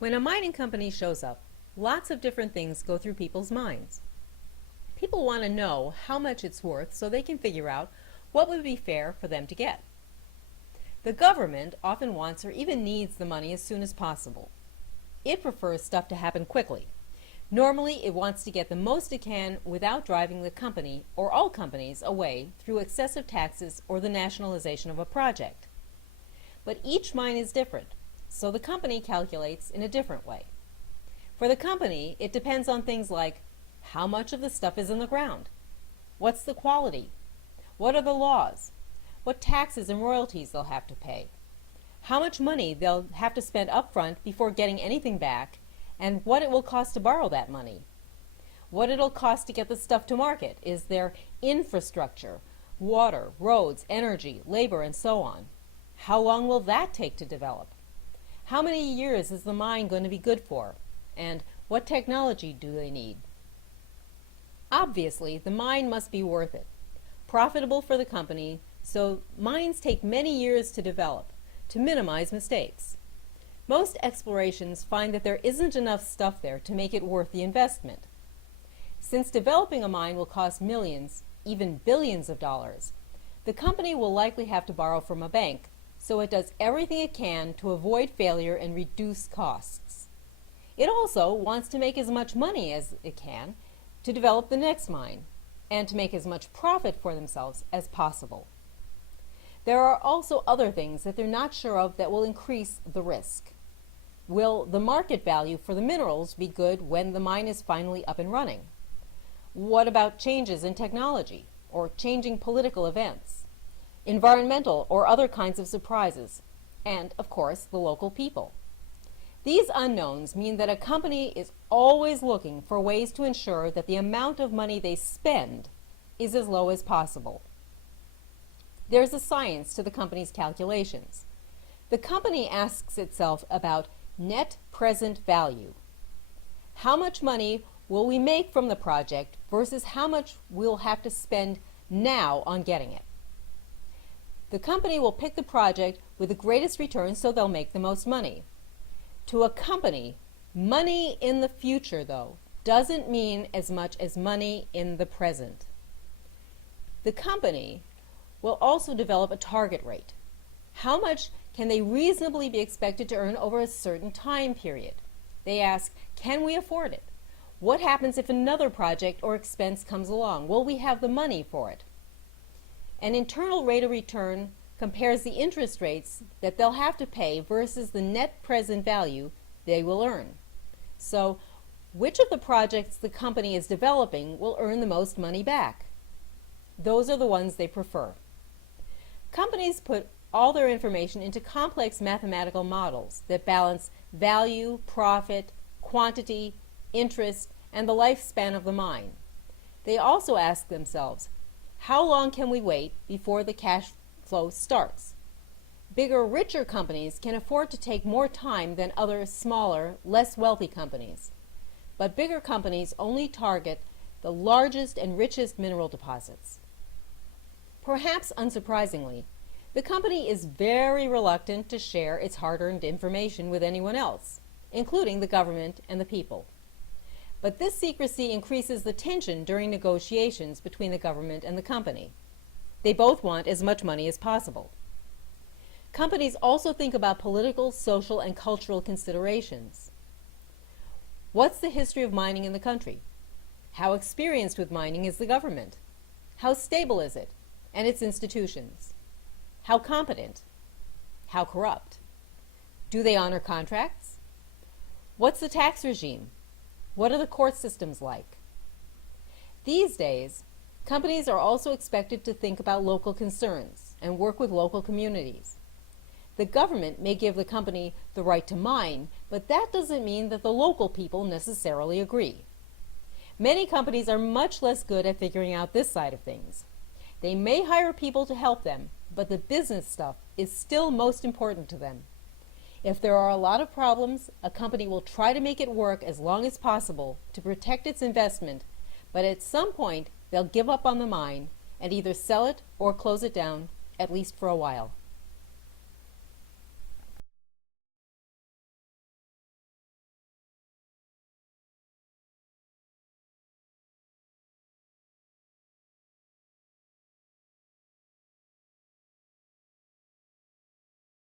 When a mining company shows up, lots of different things go through people's minds. People want to know how much it's worth so they can figure out what would be fair for them to get. The government often wants or even needs the money as soon as possible. It prefers stuff to happen quickly. Normally, it wants to get the most it can without driving the company or all companies away through excessive taxes or the nationalization of a project. But each mine is different, so the company calculates in a different way. For the company, it depends on things like how much of the stuff is in the ground, what's the quality, what are the laws, what taxes and royalties they'll have to pay, how much money they'll have to spend up front before getting anything back, and what it will cost to borrow that money, what it'll cost to get the stuff to market. Is there infrastructure, water, roads, energy, labor, and so on? How long will that take to develop? How many years is the mine going to be good for? And what technology do they need? Obviously, the mine must be worth it, profitable for the company, so mines take many years to develop to minimize mistakes. Most explorations find that there isn't enough stuff there to make it worth the investment. Since developing a mine will cost millions, even billions of dollars, the company will likely have to borrow from a bank, so it does everything it can to avoid failure and reduce costs. It also wants to make as much money as it can to develop the next mine and to make as much profit for themselves as possible. There are also other things that they're not sure of that will increase the risk. Will the market value for the minerals be good when the mine is finally up and running? What about changes in technology or changing political events, environmental or other kinds of surprises, and, of course, the local people? These unknowns mean that a company is always looking for ways to ensure that the amount of money they spend is as low as possible. There's a science to the company's calculations. The company asks itself about net present value. How much money will we make from the project versus how much we'll have to spend now on getting it? The company will pick the project with the greatest return, so they'll make the most money. To a company, money in the future, though, doesn't mean as much as money in the present. The company will also develop a target rate. How much can they reasonably be expected to earn over a certain time period? They ask, can we afford it? What happens if another project or expense comes along? Will we have the money for it? An internal rate of return compares the interest rates that they'll have to pay versus the net present value they will earn. So, which of the projects the company is developing will earn the most money back? Those are the ones they prefer. Companies put all their information into complex mathematical models that balance value, profit, quantity, interest, and the lifespan of the mine. They also ask themselves, how long can we wait before the cash flow starts? Bigger, richer companies can afford to take more time than other smaller, less wealthy companies. But bigger companies only target the largest and richest mineral deposits. Perhaps unsurprisingly, the company is very reluctant to share its hard-earned information with anyone else, including the government and the people. But this secrecy increases the tension during negotiations between the government and the company. They both want as much money as possible. Companies also think about political, social, and cultural considerations. What's the history of mining in the country? How experienced with mining is the government? How stable is it and its institutions? How competent? How corrupt? Do they honor contracts? What's the tax regime? What are the court systems like? These days, companies are also expected to think about local concerns and work with local communities. The government may give the company the right to mine, but that doesn't mean that the local people necessarily agree. Many companies are much less good at figuring out this side of things. They may hire people to help them, but the business stuff is still most important to them. If there are a lot of problems, a company will try to make it work as long as possible to protect its investment, but at some point they'll give up on the mine and either sell it or close it down, at least for a while.